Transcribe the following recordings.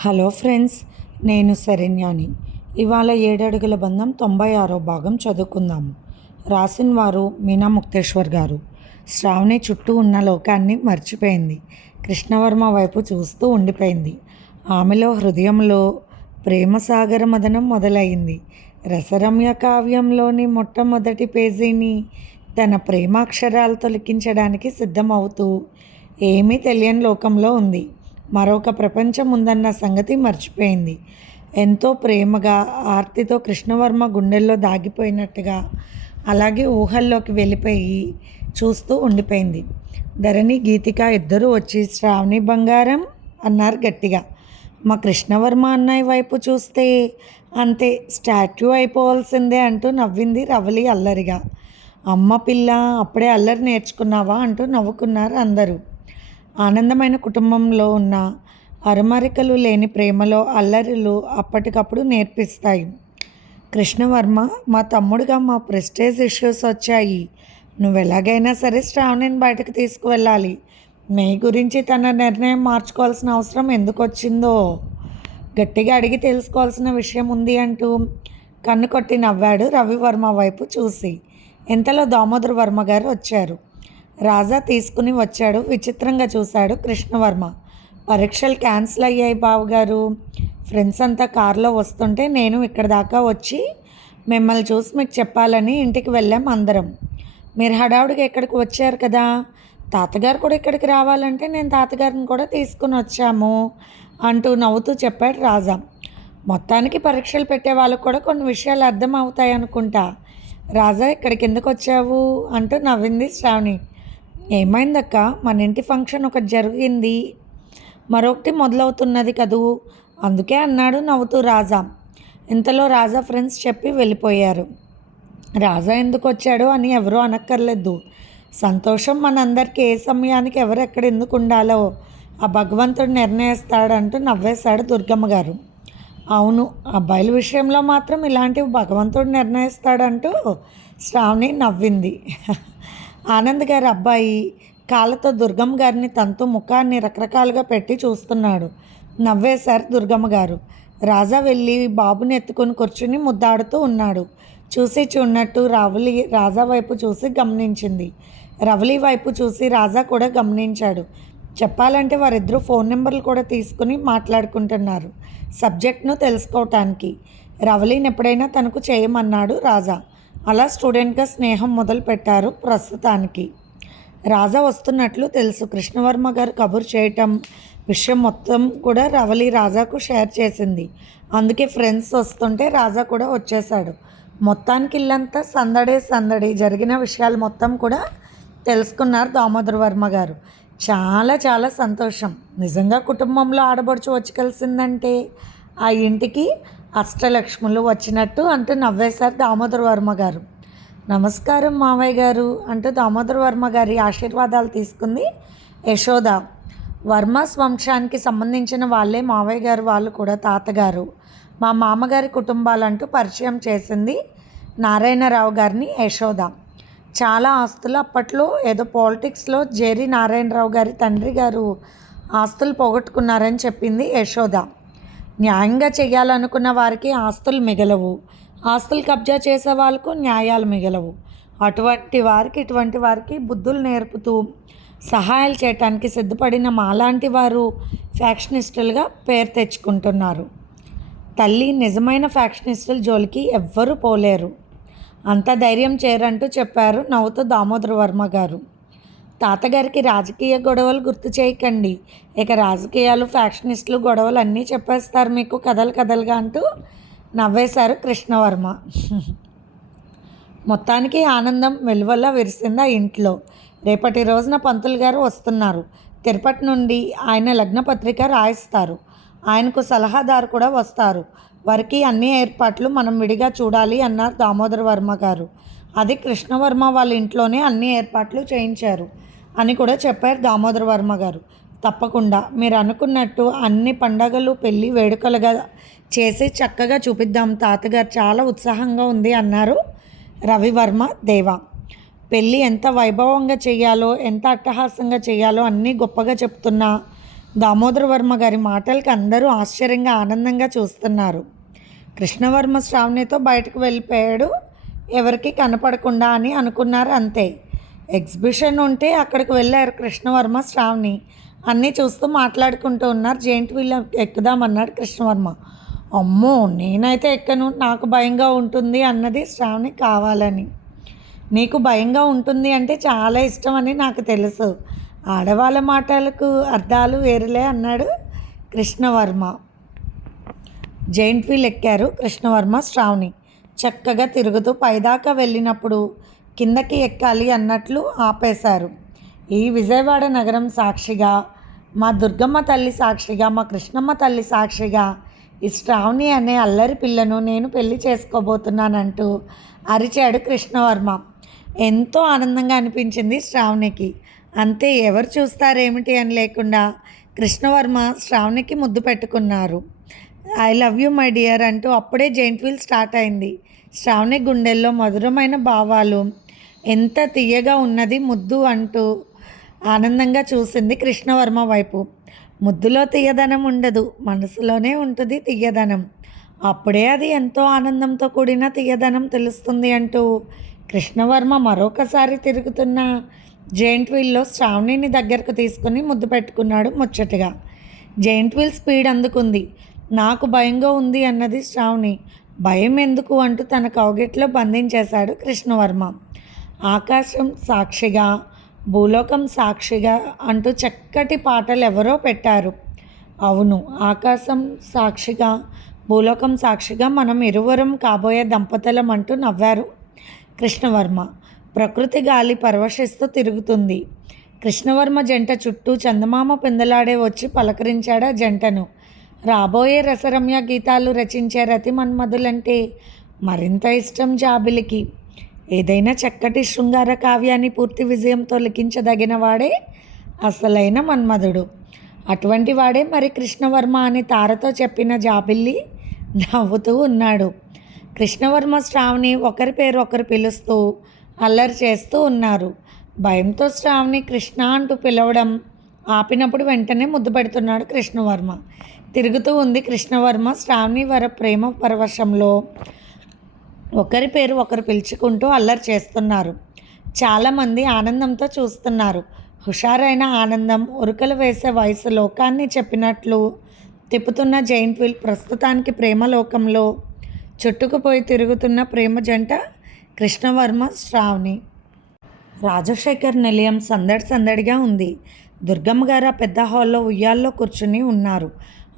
Hello friends నేను శరణ్యాని. ఇవాళ ఏడడుగుల బంధం తొంభై ఆరో భాగం చదువుకుందాము రాసిన వారు మీనా ముక్తేశ్వర్ గారు. శ్రావణి చుట్టూ ఉన్న లోకాన్ని మర్చిపోయింది. కృష్ణవర్మ వైపు చూస్తూ ఉండిపోయింది. ఆమెలో హృదయంలో ప్రేమ సాగర మదనం మొదలైంది. రసరమ్య కావ్యంలోని మొట్టమొదటి పేజీని తన ప్రేమాక్షరాలతో లిఖించడానికి సిద్ధమవుతూ ఏమీ తెలియని లోకంలో ఉంది. మరొక ప్రపంచం ఉందన్న సంగతి మర్చిపోయింది. ఎంతో ప్రేమగా ఆర్తితో కృష్ణవర్మ గుండెల్లో దాగిపోయినట్టుగా అలాగే ఊహల్లోకి వెళ్ళిపోయి చూస్తూ ఉండిపోయింది. ధరణి గీతిక ఇద్దరూ వచ్చి శ్రావణి బంగారం అన్నారు గట్టిగా. మా కృష్ణవర్మ అన్నయ్య వైపు చూస్తే అంతే స్టాట్యూ అయిపోవాల్సిందే అంటూ నవ్వింది రవలి అల్లరిగా. అమ్మ పిల్ల అప్పుడే అల్లరి నేర్చుకున్నావా అంటూ నవ్వుకున్నారు అందరూ. ఆనందమైన కుటుంబంలో ఉన్న అరమరికలు లేని ప్రేమలో అల్లరులు అప్పటికప్పుడు నేర్పిస్తాయి. కృష్ణవర్మ మా తమ్ముడుగా మా ప్రెస్టేజ్ ఇష్యూస్ వచ్చాయి. నువ్వు ఎలాగైనా సరే శ్రావణిని బయటకు తీసుకువెళ్ళాలి. మే గురించి తన నిర్ణయం మార్చుకోవాల్సిన అవసరం ఎందుకు వచ్చిందో గట్టిగా అడిగి తెలుసుకోవాల్సిన విషయం ఉంది అంటూ కన్ను కొట్టి నవ్వాడు రవివర్మ వైపు చూసి. ఇంతలో దామోదర్ వర్మ గారు వచ్చారు. రాజా తీసుకుని వచ్చాడు. విచిత్రంగా చూశాడు కృష్ణవర్మ. పరీక్షలు క్యాన్సిల్ అయ్యాయి బావగారు. ఫ్రెండ్స్ అంతా కారులో వస్తుంటే నేను ఇక్కడ దాకా వచ్చి మిమ్మల్ని చూసి మీకు చెప్పాలని ఇంటికి వెళ్ళాం అందరం. మీరు హడావుడికి ఇక్కడికి వచ్చారు కదా. తాతగారు కూడా ఇక్కడికి రావాలంటే నేను తాతగారిని కూడా తీసుకుని వచ్చాము అంటూ నవ్వుతూ చెప్పాడు రాజా. మొత్తానికి పరీక్షలు పెట్టే వాళ్ళకు కూడా కొన్ని విషయాలు అర్థం అవుతాయి అనుకుంటా. రాజా ఇక్కడికి ఎందుకు వచ్చావు? అంటూ నవ్వింది శ్రావణి. ఏమైందక్క? మన ఇంటి ఫంక్షన్ ఒకటి జరిగింది. మరొకటి మొదలవుతున్నది కదూ? అందుకే అన్నాడు నవ్వుతూ రాజా. ఇంతలో రాజా ఫ్రెండ్స్ చెప్పి వెళ్ళిపోయారు. రాజా ఎందుకు వచ్చాడు అని ఎవరూ అనక్కర్లేదు. సంతోషం మనందరికీ ఏ సమయానికి ఎవరు ఎక్కడ ఎందుకు ఉండాలో ఆ భగవంతుడు నిర్ణయిస్తాడంటూ నవ్వేశాడు దుర్గమ్మ గారు. అవును అబ్బాయిల విషయంలో మాత్రం ఇలాంటివి భగవంతుడు నిర్ణయిస్తాడంటూ శ్రావణి నవ్వింది. ఆనంద్ గారి అబ్బాయి కాళ్ళతో దుర్గమ్మ గారిని తనతో ముఖాన్ని రకరకాలుగా పెట్టి చూస్తున్నాడు. నవ్వేశారు దుర్గమ్మ గారు. రాజా వెళ్ళి బాబుని ఎత్తుకొని కూర్చుని ముద్దాడుతూ ఉన్నాడు. చూసి చూడనట్టు రవలి రాజా వైపు చూసి గమనించింది. రవలి వైపు చూసి రాజా కూడా గమనించాడు. చెప్పాలంటే వారిద్దరూ ఫోన్ నెంబర్లు కూడా తీసుకుని మాట్లాడుకుంటున్నారు. సబ్జెక్ట్ను తెలుసుకోవటానికి. రవలిని ఎప్పుడైనా తనకు చేయమన్నాడు రాజా. అలా స్టూడెంట్గా స్నేహం మొదలు పెట్టారు ప్రస్తుతానికి. రాజా వస్తున్నట్లు తెలుసు. కృష్ణవర్మ గారు కబురు చేయటం విషయం మొత్తం కూడా రవలి రాజాకు షేర్ చేసింది. అందుకే ఫ్రెండ్స్ వస్తుంటే రాజా కూడా వచ్చేశాడు. మొత్తానికి ఇల్లంతా సందడే సందడి జరిగిన విషయాలు మొత్తం కూడా తెలుసుకున్నారు దామోదర్ వర్మ గారు. చాలా చాలా సంతోషం. నిజంగా కుటుంబంలో ఆడబడుచు వచ్చి కలిసిందంటే ఆ ఇంటికి అష్టలక్ష్ములు వచ్చినట్టు అంటూ నవ్వేశారు దామోదర వర్మ గారు. నమస్కారం మావయ్య గారు అంటూ దామోదర వర్మ గారి ఆశీర్వాదాలు తీసుకుంది యశోద. వర్మస్ వంశానికి సంబంధించిన వాళ్ళే మావయ్య గారు వాళ్ళు కూడా తాతగారు. మా మామగారి కుటుంబాలంటూ పరిచయం చేసింది నారాయణరావు గారిని యశోద. చాలా ఆస్తులు అప్పట్లో ఏదో పాలిటిక్స్లో జేరి నారాయణరావు గారి తండ్రి గారు ఆస్తులు పోగొట్టుకున్నారని చెప్పింది యశోద. న్యాయంగా చేయాలనుకున్న వారికి ఆస్తులు మిగలవు. ఆస్తులు కబ్జా చేసే వాళ్ళకు న్యాయాలు మిగలవు. అటువంటి వారికి ఇటువంటి వారికి బుద్ధులు నేర్పుతూ సహాయాలు చేయటానికి సిద్ధపడిన మాలాంటి వారు ఫ్యాక్షనిస్టులుగా పేరు తెచ్చుకుంటున్నారు. తల్లి నిజమైన ఫ్యాక్షనిస్టుల జోలికి ఎవ్వరూ పోలేరు. అంత ధైర్యం చేరంటూ చెప్పారు నవ్వుతూ దామోదర వర్మ గారు. తాతగారికి రాజకీయ గొడవలు గుర్తు చేయకండి. ఇక రాజకీయాలు ఫ్యాక్షనిస్టులు గొడవలు అన్నీ చెప్పేస్తారు మీకు కథలు కథలుగా అంటూ నవ్వేశారు కృష్ణవర్మ. మొత్తానికి ఆనందం వెలువల్ల విరిసింది ఆ ఇంట్లో. రేపటి రోజున పంతులు గారు వస్తున్నారు. తిరుపతి నుండి ఆయన లగ్నపత్రిక రాయిస్తారు. ఆయనకు సలహాదారు కూడా వస్తారు. వారికి అన్ని ఏర్పాట్లు మనం విడిగా చూడాలి అన్నారు దామోదర వర్మ గారు. అది కృష్ణవర్మ వాళ్ళ ఇంట్లోనే అన్ని ఏర్పాట్లు చేయించారు. అని కూడా చెప్పారు దామోదర వర్మ గారు. తప్పకుండా మీరు అనుకున్నట్టు అన్ని పండగలు పెళ్ళి వేడుకలుగా చేసి చక్కగా చూపిద్దాం. తాతగారు చాలా ఉత్సాహంగా ఉంది అన్నారు రవివర్మ దేవ. పెళ్ళి ఎంత వైభవంగా చేయాలో ఎంత అట్టహాసంగా చేయాలో అన్నీ గొప్పగా చెప్తున్నా దామోదర వర్మ గారి మాటలకి అందరూ ఆశ్చర్యంగా ఆనందంగా చూస్తున్నారు. కృష్ణవర్మ శ్రావణితో బయటకు వెళ్ళిపోయాడు. ఎవరికి కనపడకుండా అని అనుకున్నారు అంతే. ఎగ్జిబిషన్ ఉంటే అక్కడికి వెళ్ళారు కృష్ణవర్మ శ్రావణి. అన్నీ చూస్తూ మాట్లాడుకుంటూ ఉన్నారు. జెయింట్ వీల్ ఎక్కుదామన్నాడు కృష్ణవర్మ. అమ్మో నేనైతే ఎక్కను. నాకు భయంగా ఉంటుంది అన్నది శ్రావణి కావాలని. నీకు భయంగా ఉంటుంది అంటే చాలా ఇష్టం అని నాకు తెలుసు. ఆడవాళ్ళ మాటలకు అర్థాలు వేరులే అన్నాడు కృష్ణవర్మ. జైంట్ వీల్ ఎక్కారు కృష్ణవర్మ శ్రావణి. చక్కగా తిరుగుతూ పైదాకా వెళ్ళినప్పుడు కిందకి ఎక్కాలి అన్నట్లు ఆపేశారు. ఈ విజయవాడ నగరం సాక్షిగా మా దుర్గమ్మ తల్లి సాక్షిగా మా కృష్ణమ్మ తల్లి సాక్షిగా ఈ శ్రావణి అనే అల్లరి పిల్లను నేను పెళ్ళి చేసుకోబోతున్నానంటూ అరిచాడు కృష్ణవర్మ. ఎంతో ఆనందంగా అనిపించింది శ్రావణికి. అంతే ఎవరు చూస్తారేమిటి అని లేకుండా కృష్ణవర్మ శ్రావణికి ముద్దు పెట్టుకున్నారు. I love you my dear అంటూ అప్పుడే జెయింట్ వీల్ స్టార్ట్ అయింది. శ్రావణి గుండెల్లో మధురమైన భావాలు ఎంత తీయగా ఉన్నది ముద్దు అంటూ ఆనందంగా చూసింది కృష్ణవర్మ వైపు. ముద్దులో తీయదనం ఉండదు మనసులోనే ఉంటుంది తీయదనం. అప్పుడే అది ఎంతో ఆనందంతో కూడిన తీయదనం తెలుస్తుంది అంటూ కృష్ణవర్మ మరొకసారి తిరుగుతున్న జెయింట్ వీల్లో శ్రావణిని దగ్గరకు తీసుకుని ముద్దు పెట్టుకున్నాడు ముచ్చటగా. జెయింట్ వీల్ స్పీడ్ అందుకుంది. నాకు భయంగా ఉంది అన్నది శ్రావణి. భయం ఎందుకు అంటూ తన కౌగిట్లో బంధించేశాడు కృష్ణవర్మ. ఆకాశం సాక్షిగా భూలోకం సాక్షిగా అంటూ చక్కటి పాటలు ఎవరో పెట్టారు. అవును ఆకాశం సాక్షిగా భూలోకం సాక్షిగా మనం ఇరువురం కాబోయే దంపతులం అంటూ నవ్వారు. కృష్ణవర్మ ప్రకృతి గాలి పరవశిస్తూ తిరుగుతుంది. కృష్ణవర్మ జంట చుట్టూ చందమామ పిందలాడే వచ్చి పలకరించాడా జంటను. రాబోయే రసరమ్య గీతాలు రచించే రతి మన్మధులంటే మరింత ఇష్టం జాబిలికి. ఏదైనా చక్కటి శృంగార కావ్యాన్ని పూర్తి విజయంతో లిఖించదగిన వాడే అసలైన మన్మధుడు. అటువంటి వాడే మరి కృష్ణవర్మ అని తారతో చెప్పిన జాబిల్లి నవ్వుతూ ఉన్నాడు. కృష్ణవర్మ శ్రావణి ఒకరి పేరు ఒకరు పిలుస్తూ అల్లరి చేస్తూ ఉన్నారు. భయంతో శ్రావణి కృష్ణ అంటూ పిలవడం ఆపినప్పుడు వెంటనే ముద్దు పెడుతున్నాడు కృష్ణవర్మ. తిరుగుతూ ఉంది కృష్ణవర్మ శ్రావణి వర ప్రేమ పరవశంలో. ఒకరి పేరు ఒకరు పిలుచుకుంటూ అల్లరి చేస్తున్నారు. చాలామంది ఆనందంతో చూస్తున్నారు. హుషారైన ఆనందం ఉరుకలు వేసే వయసు లోకాన్ని చెప్పినట్లు తిప్పుతున్న జైంట్ వీల్ ప్రస్తుతానికి ప్రేమ లోకంలో చుట్టుకుపోయి తిరుగుతున్న ప్రేమ జంట కృష్ణవర్మ శ్రావణి. రాజశేఖర్ నిలయం సందడి సందడిగా ఉంది. దుర్గమ్మ గారు పెద్ద హాల్లో ఉయ్యాల్లో కూర్చుని ఉన్నారు.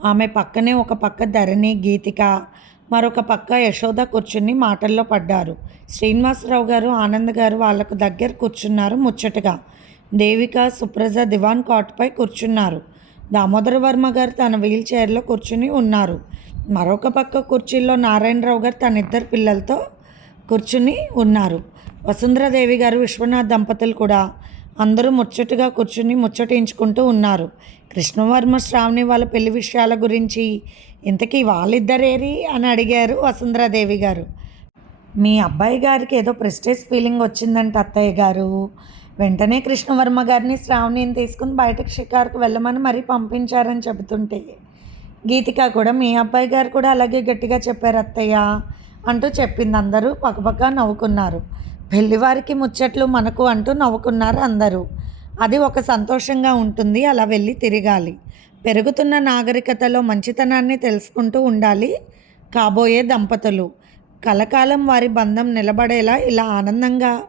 ఆమె పక్కనే ఒక పక్క ధరణి గీతిక మరొక పక్క యశోద కూర్చుని మాటల్లో పడ్డారు. శ్రీనివాసరావు గారు ఆనంద్ గారు వాళ్ళకు దగ్గర కూర్చున్నారు ముచ్చటగా. దేవిక సుప్రజ దివాన్ కాట్పై కూర్చున్నారు. దామోదర వర్మ గారు తన వీల్ చైర్లో కూర్చుని ఉన్నారు. మరొక పక్క కుర్చీలో నారాయణరావు గారు తన ఇద్దరు పిల్లలతో కూర్చుని ఉన్నారు. వసుంధరాదేవి గారు విశ్వనాథ్ దంపతులు కూడా అందరూ ముచ్చటగా కూర్చుని ముచ్చటించుకుంటూ ఉన్నారు. కృష్ణవర్మ శ్రావణి వాళ్ళ పెళ్ళి విషయాల గురించి ఇంతకీ వాళ్ళిద్దరేరి అని అడిగారు వసుంధరాదేవి గారు. మీ అబ్బాయి గారికి ఏదో ప్రెస్టేజ్ ఫీలింగ్ వచ్చిందంట అత్తయ్య గారు. వెంటనే కృష్ణవర్మ గారిని శ్రావణిని తీసుకుని బయటకు షికారుకు వెళ్ళమని మరీ పంపించారని చెబుతుంటే గీతిక కూడా మీ అబ్బాయి గారు కూడా అలాగే గట్టిగా చెప్పారు అత్తయ్య అంటూ చెప్పింది. అందరూ పక్కపక్క నవ్వుకున్నారు. పెళ్ళివారికి ముచ్చట్లు మనకు అంటూ నవ్వుకున్నారు అందరూ. అది ఒక సంతోషంగా ఉంటుంది అలా వెళ్ళి తిరగాలి. పెరుగుతున్న నాగరికతలో మంచితనాన్ని తెలుసుకుంటూ ఉండాలి కాబోయే దంపతులు. కలకాలం వారి బంధం నిలబడేలా ఇలా ఆనందంగా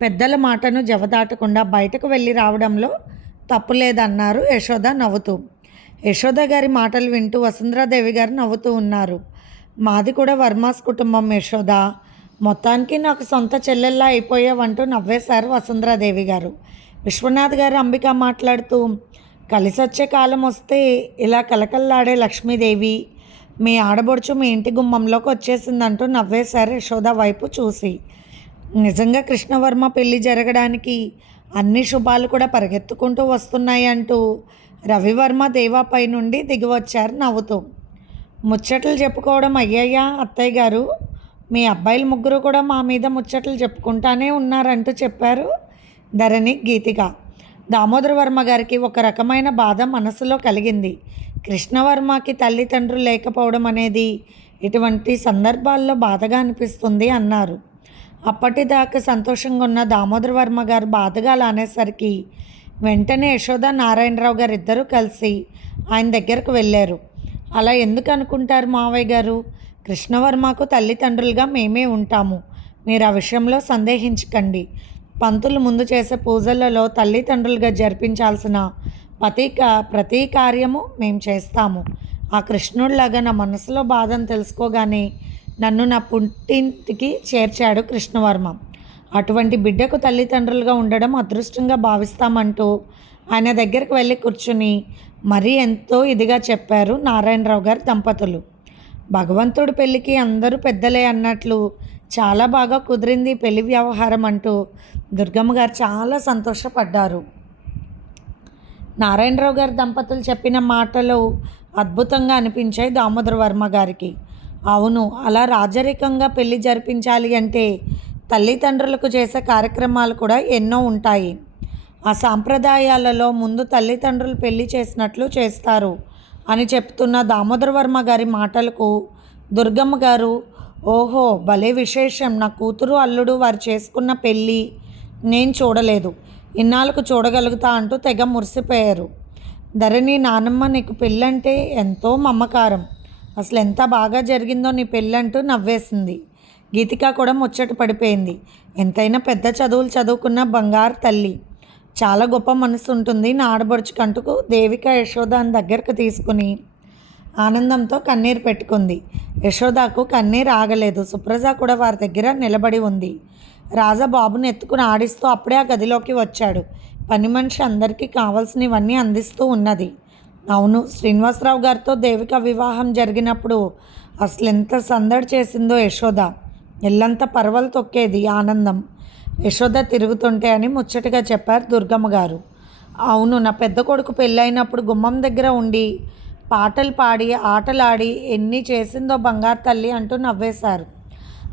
పెద్దల మాటను జవదాటకుండా బయటకు వెళ్ళి రావడంలో తప్పు లేదన్నారు యశోద నవ్వుతూ. యశోద గారి మాటలు వింటూ వసుంధరాదేవి గారు నవ్వుతూ ఉన్నారు. మాది కూడా వర్మాస్ కుటుంబం యశోద. మొత్తానికి నాకు సొంత చెల్లెల్లా అయిపోయావంటూ నవ్వేశారు వసుంధరాదేవి గారు. విశ్వనాథ్ గారు అంబిక మాట్లాడుతూ కలిసొచ్చే కాలం వస్తే ఇలా కలకల్లాడే లక్ష్మీదేవి మీ ఆడబొడుచు మీ ఇంటి గుమ్మంలోకి వచ్చేసిందంటూ నవ్వేశారు యశోద వైపు చూసి. నిజంగా కృష్ణవర్మ పెళ్ళి జరగడానికి అన్ని శుభాలు కూడా పరిగెత్తుకుంటూ వస్తున్నాయి అంటూ రవివర్మ దేవాపై నుండి దిగివచ్చారు నవ్వుతూ. ముచ్చట్లు చెప్పుకోవడం అయ్యాయా అత్తయ్య గారు మీ అబ్బాయిలు ముగ్గురు కూడా మా మీద ముచ్చట్లు చెప్పుకుంటానే ఉన్నారంటూ చెప్పారు ధరణి గీతిక. దామోదరవర్మ గారికి ఒక రకమైన బాధ మనసులో కలిగింది. కృష్ణవర్మకి తల్లిదండ్రులు లేకపోవడం అనేది ఇటువంటి సందర్భాల్లో బాధగా అనిపిస్తుంది అన్నారు. అప్పటిదాకా సంతోషంగా ఉన్న దామోదరవర్మ గారు బాధగా లానేసరికి వెంటనే యశోద నారాయణరావు గారు ఇద్దరూ కలిసి ఆయన దగ్గరకు వెళ్ళారు. అలా ఎందుకు అనుకుంటారు మావయ్య గారు? కృష్ణవర్మకు తల్లిదండ్రులుగా మేమే ఉంటాము. మీరు ఆ విషయంలో సందేహించకండి. పంతులు ముందు చేసే పూజలలో తల్లిదండ్రులుగా జరిపించాల్సిన పతీక ప్రతీ ప్రతి కార్యము మేము చేస్తాము. ఆ కృష్ణుడిలాగా నా మనసులో బాధను తెలుసుకోగానే నన్ను నా పుట్టింటికి చేర్చాడు కృష్ణవర్మ. అటువంటి బిడ్డకు తల్లిదండ్రులుగా ఉండడం అదృష్టంగా భావిస్తామంటూ ఆయన దగ్గరికి వెళ్ళి కూర్చుని మరీ ఎంతో ఇదిగా చెప్పారు నారాయణరావు గారి దంపతులు. భగవంతుడి పెళ్ళికి అందరూ పెద్దలే అన్నట్లు చాలా బాగా కుదిరింది పెళ్ళి వ్యవహారం అంటూ దుర్గమ్మ గారు చాలా సంతోషపడ్డారు. నారాయణరావు గారి దంపతులు చెప్పిన మాటలు అద్భుతంగా అనిపించాయి దామోదర వర్మ గారికి. అవును అలా రాజరికంగా పెళ్ళి జరిపించాలి అంటే తల్లిదండ్రులకు చేసే కార్యక్రమాలు కూడా ఎన్నో ఉంటాయి. ఆ సాంప్రదాయాలలో ముందు తల్లిదండ్రులు పెళ్ళి చేసినట్లు చేస్తారు. అని చెప్తున్న దామోదర వర్మ గారి మాటలకు దుర్గమ్మ గారు ఓహో భలే విశేషం. నా కూతురు అల్లుడు వారు చేసుకున్న పెళ్ళి నేను చూడలేదు. ఇన్నాళ్ళకు చూడగలుగుతా అంటూ తెగ మురిసిపోయారు. ధరణి నానమ్మ నీకు పెళ్ళంటే ఎంతో మమకారం. అసలు ఎంత బాగా జరిగిందో నీ పెళ్ళంటూ నవ్వేసింది. గీతిక కూడా ముచ్చట పడిపోయింది. ఎంతైనా పెద్ద చదువులు చదువుకున్న బంగారు తల్లి. చాలా గొప్ప మనసు ఉంటుంది. నా ఆడబడుచు కంటుకు దేవిక యశోదాని దగ్గరకు తీసుకుని ఆనందంతో కన్నీరు పెట్టుకుంది. యశోదాకు కన్నీరు ఆగలేదు. సుప్రజ కూడా వారి దగ్గర నిలబడి ఉంది. రాజా బాబుని ఎత్తుకుని ఆడిస్తూ అప్పుడే ఆ గదిలోకి వచ్చాడు. పని మనిషి అందరికీ కావాల్సినవన్నీ అందిస్తూ ఉన్నది. అవును శ్రీనివాసరావు గారితో దేవిక వివాహం జరిగినప్పుడు అసలు ఎంత సందడి చేసిందో యశోద. ఎల్లంత పర్వలు తొక్కేది ఆనందం. యశోద తిరుగుతుంటే అని ముచ్చటగా చెప్పారు దుర్గమ్మ గారు. అవును నా పెద్ద కొడుకు పెళ్ళైనప్పుడు గుమ్మం దగ్గర ఉండి పాటలు పాడి ఆటలాడి ఎన్ని చేసిందో బంగారు తల్లి అంటూ నవ్వేశారు.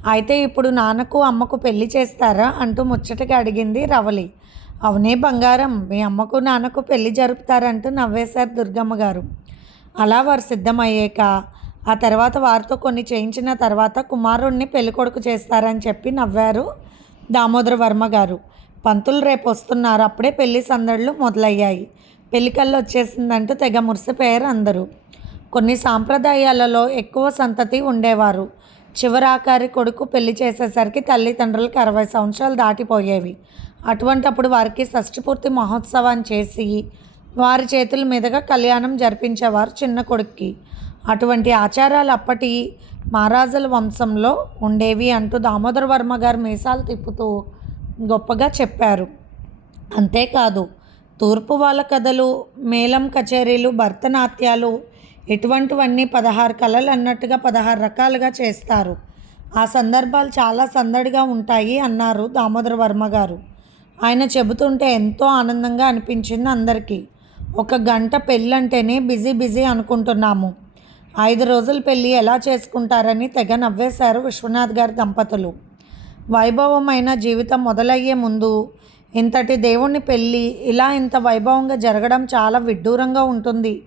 అయితే ఇప్పుడు నాన్నకు అమ్మకు పెళ్ళి చేస్తారా అంటూ ముచ్చటగా అడిగింది రవలి. అవునే బంగారం మీ అమ్మకు నాన్నకు పెళ్ళి జరుపుతారంటూ నవ్వేశారు దుర్గమ్మ గారు. అలా వారు సిద్ధమయ్యాక ఆ తర్వాత వారితో కొన్ని చేయించిన తర్వాత కుమారుణ్ణి పెళ్ళికొడుకు చేస్తారని చెప్పి నవ్వారు దామోదర వర్మ గారు. పంతులు రేపు వస్తున్నారు. అప్పుడే పెళ్ళి సందడులు మొదలయ్యాయి. పెళ్ళికల్లు వచ్చేసిందంటూ తెగ మురిసిపోయారు అందరూ. కొన్ని సాంప్రదాయాలలో ఎక్కువ సంతతి ఉండేవారు. చివరాకారి కొడుకు పెళ్ళి చేసేసరికి తల్లిదండ్రులకి అరవై సంవత్సరాలు దాటిపోయేవి. అటువంటప్పుడు వారికి షష్ఠపూర్తి మహోత్సవాన్ని చేసి వారి చేతుల మీదుగా కళ్యాణం జరిపించేవారు చిన్న కొడుక్కి. అటువంటి ఆచారాలు అప్పటి మహారాజుల వంశంలో ఉండేవి అంటూ దామోదర వర్మ గారు మీసాలు తిప్పుతూ గొప్పగా చెప్పారు. అంతేకాదు తూర్పు వాళ్ళ కథలు మేళం కచేరీలు భరతనాట్యాలు ఇటువంటివన్నీ పదహారు కళలు అన్నట్టుగా పదహారు రకాలుగా చేస్తారు. ఆ సందర్భాలు చాలా సందడిగా ఉంటాయి అన్నారు దామోదర వర్మ గారు. ఆయన చెబుతుంటే ఎంతో ఆనందంగా అనిపించింది అందరికీ. ఒక గంట పెళ్ళంటేనే బిజీ బిజీ అనుకుంటున్నాము. ఐదు రోజుల పెళ్ళి ఎలా చేసుకుంటారని తెగ నవ్వేశారు విశ్వనాథ్ గారి దంపతులు. వైభవమైన జీవితం మొదలయ్యే ముందు ఇంతటి దేవుణ్ణి పెళ్ళి ఇలా ఇంత వైభవంగా జరగడం చాలా విడ్డూరంగా ఉంటుంది.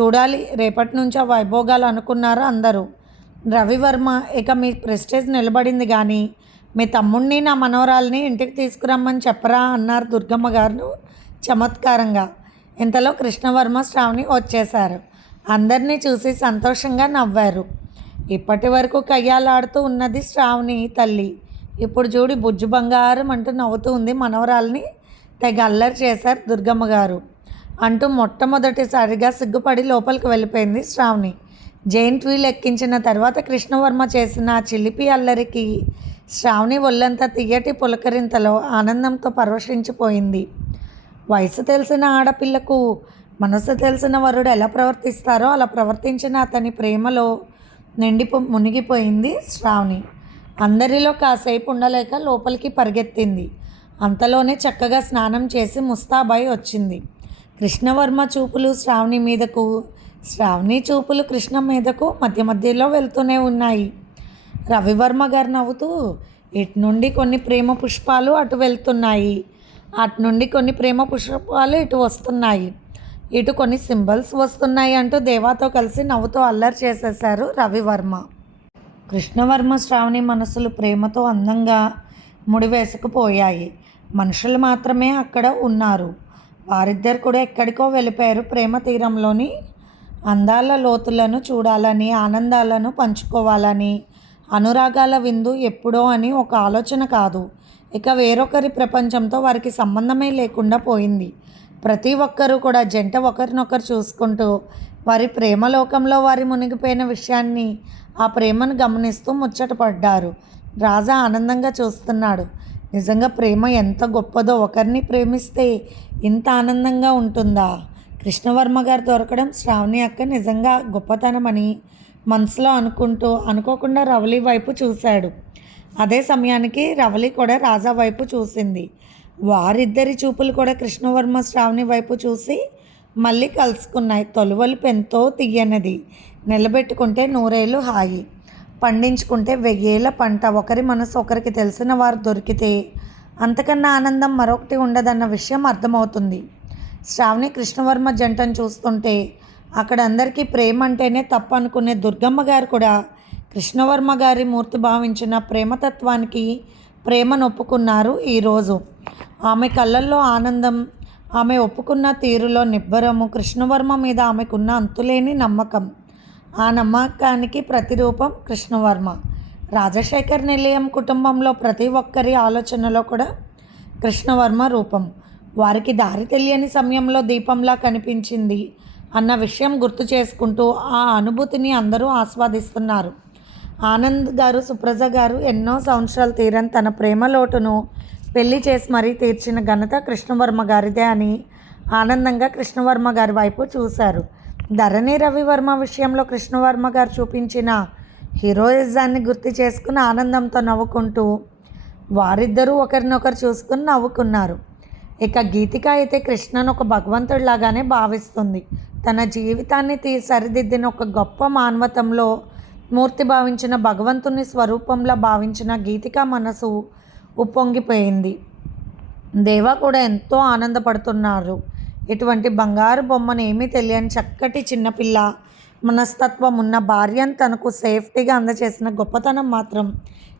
చూడాలి రేపటి నుంచో వైభోగాలు అనుకున్నారు అందరూ? రవివర్మ ఇక మీ ప్రెస్టేజ్ నిలబడింది కానీ మీ తమ్ముణ్ణి నా మనవరాల్ని ఇంటికి తీసుకురమ్మని చెప్పరా అన్నారు దుర్గమ్మ గారు చమత్కారంగా. ఇంతలో కృష్ణవర్మ శ్రావణి వచ్చేశారు. అందరినీ చూసి సంతోషంగా నవ్వారు. ఇప్పటి వరకు కయ్యాలాడుతూ ఉన్నది శ్రావణి తల్లి. ఇప్పుడు చూడి బుజ్జు బంగారం అంటూ నవ్వుతూ ఉంది మనవరాల్ని. తెగ అల్లరి చేశారు దుర్గమ్మ గారు. అంటూ మొట్టమొదటిసారిగా సిగ్గుపడి లోపలికి వెళ్ళిపోయింది శ్రావణి. జైంట్ వీల్ ఎక్కించిన తర్వాత కృష్ణవర్మ చేసిన చిలిపి అల్లరికి శ్రావణి ఒళ్ళంతా తీయటి పులకరింతలో ఆనందంతో పరవశించిపోయింది వయసు తెలిసిన ఆడపిల్లకు మనసు తెలిసిన వరుడు ఎలా ప్రవర్తిస్తారో అలా ప్రవర్తించిన అతని ప్రేమలో నిండిపో మునిగిపోయింది శ్రావణి. అందరిలో కాసేపు ఉండలేక లోపలికి పరిగెత్తింది. అంతలోనే చక్కగా స్నానం చేసి ముస్తాబాయి వచ్చింది. కృష్ణవర్మ చూపులు శ్రావణి మీదకు శ్రావణి చూపులు కృష్ణ మీదకు మధ్య మధ్యలో వెళ్తూనే ఉన్నాయి. రవివర్మ గారు నవ్వుతూ ఇటు నుండి కొన్ని ప్రేమ పుష్పాలు అటు వెళ్తున్నాయి. అటు నుండి కొన్ని ప్రేమ పుష్పాలు ఇటు వస్తున్నాయి. ఇటు కొన్ని సింబల్స్ వస్తున్నాయి అంటూ దేవాతో కలిసి నవ్వుతో అల్లరి చేసేశారు రవివర్మ. కృష్ణవర్మ శ్రావణి మనసులు ప్రేమతో అందంగా ముడివేసుకుపోయాయి. మనుషులు మాత్రమే అక్కడ ఉన్నారు. వారిద్దరు కూడా ఎక్కడికో వెళ్ళిపోయారు. ప్రేమ తీరంలోని అందాల లోతులను చూడాలని ఆనందాలను పంచుకోవాలని అనురాగాల విందు ఎప్పుడో అని ఒక ఆలోచన కాదు. ఇక వేరొకరి ప్రపంచంతో వారికి సంబంధమే లేకుండా పోయింది. ప్రతి ఒక్కరూ కూడా జంట ఒకరినొకరు చూసుకుంటూ వారి ప్రేమలోకంలో వారి మునిగిపోయిన విషయాన్ని ఆ ప్రేమను గమనిస్తూ ముచ్చటపడ్డారు రాజా ఆనందంగా చూస్తున్నాడు. నిజంగా ప్రేమ ఎంత గొప్పదో ఒకరిని ప్రేమిస్తే ఇంత ఆనందంగా ఉంటుందా? కృష్ణవర్మ గారు దొరకడం శ్రావణి అక్క నిజంగా గొప్పతనమని మనసులో అనుకుంటూ అనుకోకుండా రవలి వైపు చూశాడు. అదే సమయానికి రవలి కూడా రాజా వైపు చూసింది. వారిద్దరి చూపులు కూడా కృష్ణవర్మ శ్రావణి వైపు చూసి మళ్ళీ కలుసుకున్నాయి. తొలువలుపు ఎంతో తీయనది నిలబెట్టుకుంటే నూరేళ్ళు హాయి. పండించుకుంటే వెయ్యేళ్ళ పంట. ఒకరి మనసు ఒకరికి తెలిసిన వారు దొరికితే అంతకన్నా ఆనందం మరొకటి ఉండదన్న విషయం అర్థమవుతుంది. శ్రావణి కృష్ణవర్మ జంటను చూస్తుంటే అక్కడ అందరికీ ప్రేమ అంటేనే తప్పు అనుకునే దుర్గమ్మ గారు కూడా కృష్ణవర్మ గారి మూర్తి భావించిన ప్రేమతత్వానికి ప్రేమను ఒప్పుకున్నారు ఈరోజు ఆమె కళ్ళల్లో ఆనందం ఆమె ఒప్పుకున్న తీరులో నిబ్బరము కృష్ణవర్మ మీద ఆమెకున్న అంతులేని నమ్మకం. ఆ నమ్మకానికి ప్రతిరూపం కృష్ణవర్మ. రాజశేఖర్ నిలయం కుటుంబంలో ప్రతి ఒక్కరి ఆలోచనలో కూడా కృష్ణవర్మ రూపం. వారికి దారి తెలియని సమయంలో దీపంలా కనిపించింది అన్న విషయం గుర్తు చేసుకుంటూ ఆ అనుభూతిని అందరూ ఆస్వాదిస్తున్నారు. ఆనంద్ గారు సుప్రజ గారు ఎన్నో సంవత్సరాలు తీరని తన ప్రేమ లోటును పెళ్ళి చేసి మరీ తీర్చిన ఘనత కృష్ణవర్మ గారిదే అని ఆనందంగా కృష్ణవర్మ గారి వైపు చూశారు. ధరణి రవివర్మ విషయంలో కృష్ణవర్మ గారు చూపించిన హీరోయిజాన్ని గుర్తు చేసుకుని ఆనందంతో నవ్వుకుంటూ వారిద్దరూ ఒకరినొకరు చూసుకుని నవ్వుకున్నారు. ఇక గీతిక అయితే కృష్ణను ఒక భగవంతుడిలాగానే భావిస్తుంది. తన జీవితాన్ని తీ సరిదిద్దిన ఒక గొప్ప మానవతంలో మూర్తి భావించిన భగవంతుని స్వరూపంలో భావించిన గీతిక మనసు ఉప్పొంగిపోయింది. దేవా కూడా ఎంతో ఆనందపడుతున్నారు. ఇటువంటి బంగారు బొమ్మను ఏమీ తెలియని చక్కటి చిన్నపిల్ల మనస్తత్వం ఉన్న భార్యను తనకు సేఫ్టీగా అందచేసిన గొప్పతనం మాత్రం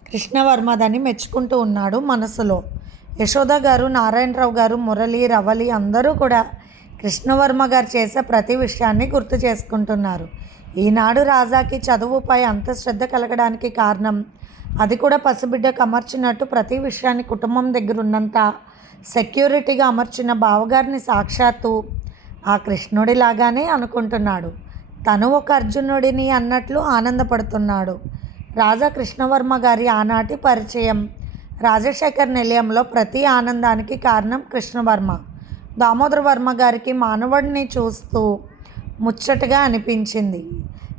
కృష్ణవర్మదని మెచ్చుకుంటూ ఉన్నాడు మనసులో. యశోద గారు నారాయణరావు గారు మురళి రవలి అందరూ కూడా కృష్ణవర్మ గారు చేసే ప్రతి విషయాన్ని గుర్తు చేసుకుంటున్నారు. ఈనాడు రాజాకి చదువుపై అంత శ్రద్ధ కలగడానికి కారణం అది కూడా పసిబిడ్డకు అమర్చినట్టు ప్రతి విషయాన్ని కుటుంబం దగ్గర ఉన్నంత సెక్యూరిటీగా అమర్చిన బావగారిని సాక్షాత్తు ఆ కృష్ణుడిలాగానే అనుకుంటున్నాడు. తను ఒక అర్జునుడిని అన్నట్లు ఆనందపడుతున్నాడు. రాజా కృష్ణవర్మ గారి ఆనాటి పరిచయం. రాజశేఖర్ నిలయంలో ప్రతి ఆనందానికి కారణం కృష్ణవర్మ. దామోదర వర్మ గారికి మానవుడిని చూస్తూ ముచ్చటగా అనిపించింది.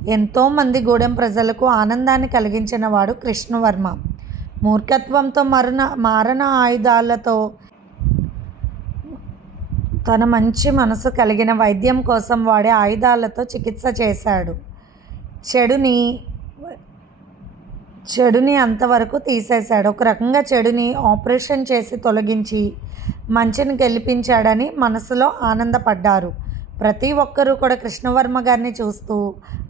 ఎంతోమంది గూడెం ప్రజలకు ఆనందాన్ని కలిగించిన వాడు కృష్ణవర్మ. మూర్ఖత్వంతో మరణ మారణ ఆయుధాలతో తన మంచి మనసు కలిగిన వైద్యం కోసం వాడే ఆయుధాలతో చికిత్స చేశాడు. చెడుని చెడుని అంతవరకు తీసేశాడు. ఒక రకంగా చెడుని ఆపరేషన్ చేసి తొలగించి మంచిని గెలిపించాడని మనసులో ఆనందపడ్డారు. ప్రతి ఒక్కరూ కూడా కృష్ణవర్మ గారిని చూస్తూ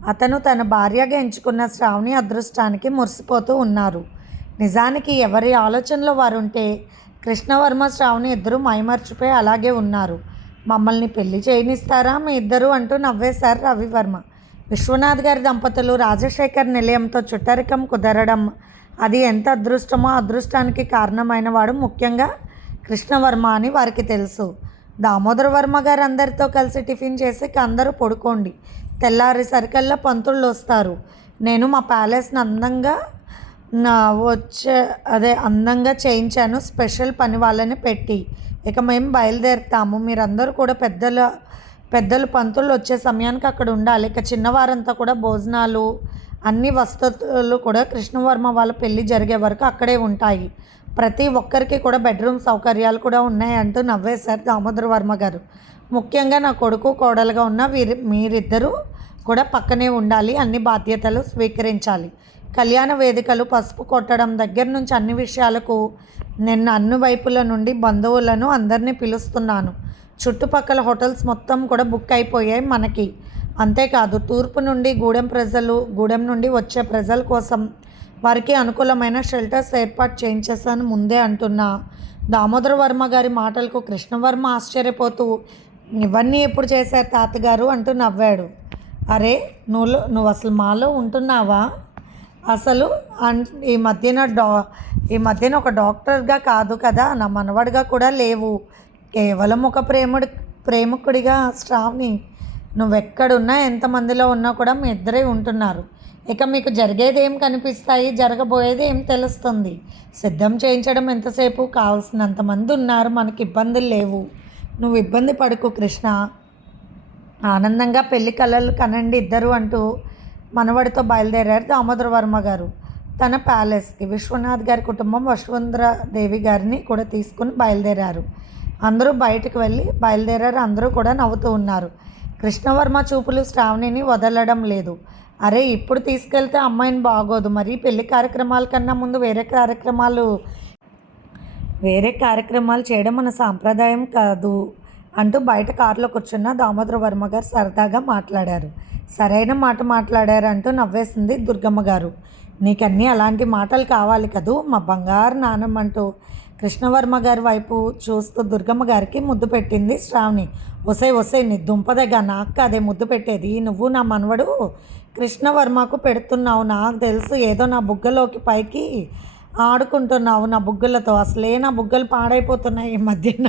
అతను తన భార్యగా ఎంచుకున్న శ్రావణి అదృష్టానికి మురిసిపోతూ ఉన్నారు. నిజానికి ఎవరి ఆలోచనలో వారు ఉంటే కృష్ణవర్మ శ్రావణి ఇద్దరు మైమర్చిపోయి అలాగే ఉన్నారు. మమ్మల్ని పెళ్ళి చేయనిస్తారా? మీ ఇద్దరు అంటూ నవ్వేశారు రవివర్మ. విశ్వనాథ్ గారి దంపతులు రాజశేఖర్ నిలయంతో చుట్టరికం కుదరడం అది ఎంత అదృష్టమో అదృష్టానికి కారణమైన వాడు ముఖ్యంగా కృష్ణవర్మ అని వారికి తెలుసు. దామోదర వర్మ గారు అందరితో కలిసి టిఫిన్ చేసి అందరూ పడుకోండి. తెల్లారేసరికల్లా పంతుళ్ళు వస్తారు. నేను మా ప్యాలెస్ని అందంగా వచ్చే అదే అందంగా చేయించాను. స్పెషల్ పని వాళ్ళని పెట్టి. ఇక మేము బయలుదేరుతాము. మీరందరూ కూడా పెద్దల పెద్దలు పంతులు వచ్చే సమయానికి అక్కడ ఉండాలి. ఇక చిన్నవారంతా కూడా భోజనాలు అన్ని వసతులు కూడా కృష్ణవర్మ వాళ్ళ పెళ్ళి జరిగే వరకు అక్కడే ఉంటాయి. ప్రతి ఒక్కరికి కూడా బెడ్రూమ్ సౌకర్యాలు కూడా ఉన్నాయంటూ నవ్వేశారు దామోదర వర్మ గారు. ముఖ్యంగా నా కొడుకు కోడలుగా ఉన్న వీరి మీరిద్దరూ కూడా పక్కనే ఉండాలి అన్ని బాధ్యతలు స్వీకరించాలి. కళ్యాణ వేదికలు పసుపు కొట్టడం దగ్గర నుంచి అన్ని విషయాలకు నేను అన్ని వైపుల నుండి బంధువులను అందరినీ పిలుస్తున్నాను. చుట్టుపక్కల హోటల్స్ మొత్తం కూడా బుక్ అయిపోయాయి మనకి. అంతేకాదు తూర్పు నుండి గూడెం ప్రజలు గూడెం నుండి వచ్చే ప్రజల కోసం వారికి అనుకూలమైన షెల్టర్స్ ఏర్పాటు చేయించేసాను ముందే అంటున్నా. దామోదర వర్మ గారి మాటలకు కృష్ణవర్మ ఆశ్చర్యపోతూ ఇవన్నీ ఎప్పుడు చేశారు తాతగారు? అంటూ నవ్వాడు. అరే నువ్వు నువ్వు అసలు మాలో ఉంటున్నావా? అసలు అన్ ఈ మధ్యన డా ఈ మధ్యన ఒక డాక్టర్గా కాదు కదా నా మనవడిగా కూడా లేవు. కేవలం ఒక ప్రేముడి ప్రేమికుడిగా శ్రావణి. నువ్వెక్కడున్నా ఎంతమందిలో ఉన్నా కూడా మీ ఇద్దరే ఉంటున్నారు. ఇక మీకు జరిగేది ఏం కనిపిస్తాయి జరగబోయేది ఏం తెలుస్తుంది? సిద్ధం చేయించడం ఎంతసేపు? కావాల్సినంత మంది ఉన్నారు మనకి ఇబ్బందులు లేవు. నువ్వు ఇబ్బంది పడుకు కృష్ణ. ఆనందంగా పెళ్ళి కలలు కనండి ఇద్దరు అంటూ మనవడితో బయలుదేరారు దామోదర వర్మ గారు. తన ప్యాలెస్కి విశ్వనాథ్ గారి కుటుంబం వసుంధర దేవి గారిని కూడా తీసుకుని బయలుదేరారు. అందరూ బయటకు వెళ్ళి బయలుదేరారు అందరూ కూడా నవ్వుతూ ఉన్నారు. కృష్ణవర్మ చూపులు శ్రావణిని వదలడం లేదు. అరే ఇప్పుడు తీసుకెళ్తే అమ్మాయిని బాగోదు. మరి పెళ్ళి కార్యక్రమాల కన్నా ముందు వేరే కార్యక్రమాలు. వేరే కార్యక్రమాలు చేయడం మన సాంప్రదాయం కాదు అంటూ బయట కారులో కూర్చున్న దామోదర వర్మ గారు సరదాగా మాట్లాడారు. సరైన మాట మాట్లాడారు అంటూ నవ్వేసింది దుర్గమ్మ గారు. నీకన్నీ అలాంటి మాటలు కావాలి కదూ మా బంగారు నానమ్మ అంటూ కృష్ణవర్మ గారి వైపు చూస్తూ దుర్గమ్మ గారికి ముద్దు పెట్టింది శ్రావణి. ఒసే ఒసే నీ దుంపదగ్గ నాకు అదే ముద్దు పెట్టేది. నువ్వు నా మనవడు కృష్ణవర్మకు పెడుతున్నావు. నాకు తెలుసు ఏదో నా బుగ్గలోకి పైకి ఆడుకుంటున్నావు నా బుగ్గలతో. అసలే నా బుగ్గలు పాడైపోతున్నాయి ఈ మధ్యన.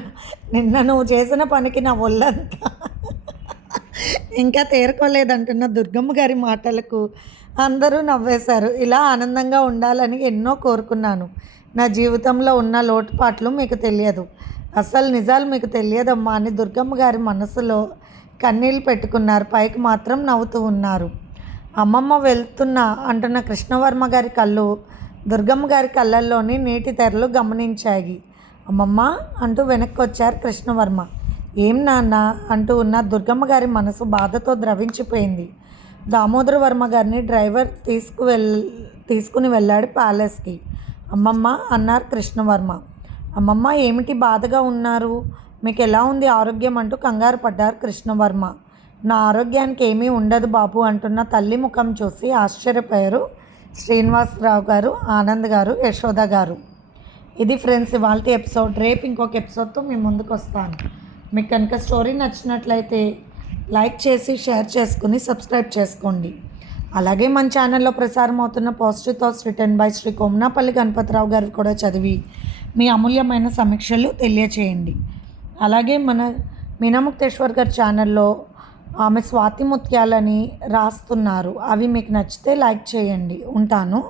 నిన్న నువ్వు చేసిన పనికి నా ఒళ్ళంతా ఇంకా తేరుకోలేదంటున్న దుర్గమ్మ గారి మాటలకు అందరూ నవ్వేశారు. ఇలా ఆనందంగా ఉండాలని ఎన్నో కోరుకున్నాను. నా జీవితంలో ఉన్న లోటుపాట్లు మీకు తెలియదు. అసలు నిజాలు మీకు తెలియదమ్మా అని దుర్గమ్మ గారి మనసులో కన్నీళ్ళు పెట్టుకున్నారు. పైకి మాత్రం నవ్వుతూ ఉన్నారు. అమ్మమ్మ వెళ్తున్నా అంటున్న కృష్ణవర్మ గారి కళ్ళు దుర్గమ్మ గారి కళ్ళల్లోని నీటి తెరలు గమనించాయి. అమ్మమ్మ అంటూ వెనక్కి వచ్చారు కృష్ణవర్మ. ఏం నాన్న అంటూ ఉన్న దుర్గమ్మ గారి మనసు బాధతో ద్రవించిపోయింది. దామోదర వర్మ గారిని డ్రైవర్ తీసుకువెళ్ తీసుకుని వెళ్ళాడు ప్యాలెస్కి. అమ్మమ్మ అన్నారు కృష్ణవర్మ. అమ్మమ్మ ఏమిటి బాధగా ఉన్నారు? మీకు ఎలా ఉంది ఆరోగ్యం అంటూ కంగారు పడ్డారు కృష్ణవర్మ. నా ఆరోగ్యానికి ఏమీ ఉండదు బాబు అంటున్న తల్లి ముఖం చూసి ఆశ్చర్యపోయారు శ్రీనివాసరావు గారు ఆనంద్ గారు యశోద గారు. ఇది ఫ్రెండ్స్ ఇవాళ ఎపిసోడ్. రేపు ఇంకొక ఎపిసోడ్తో మేము ముందుకు వస్తాను. మీకు కనుక స్టోరీ నచ్చినట్లయితే లైక్ చేసి షేర్ చేసుకుని సబ్స్క్రైబ్ చేసుకోండి. అలాగే మన ఛానల్లో ప్రసారం అవుతున్న positive thoughts written by Shri Komnapalli Ganapatirao గారు కూడా చదివి మీ అమూల్యమైన సమీక్షలు తెలియచేయండి. అలాగే మన మీనాముక్తేశ్వర్ గారి ఛానల్లో ఆమె స్వాతి ముత్యాలని రాస్తున్నారు. అవి మీకు నచ్చితే లైక్ చేయండి. ఉంటాను.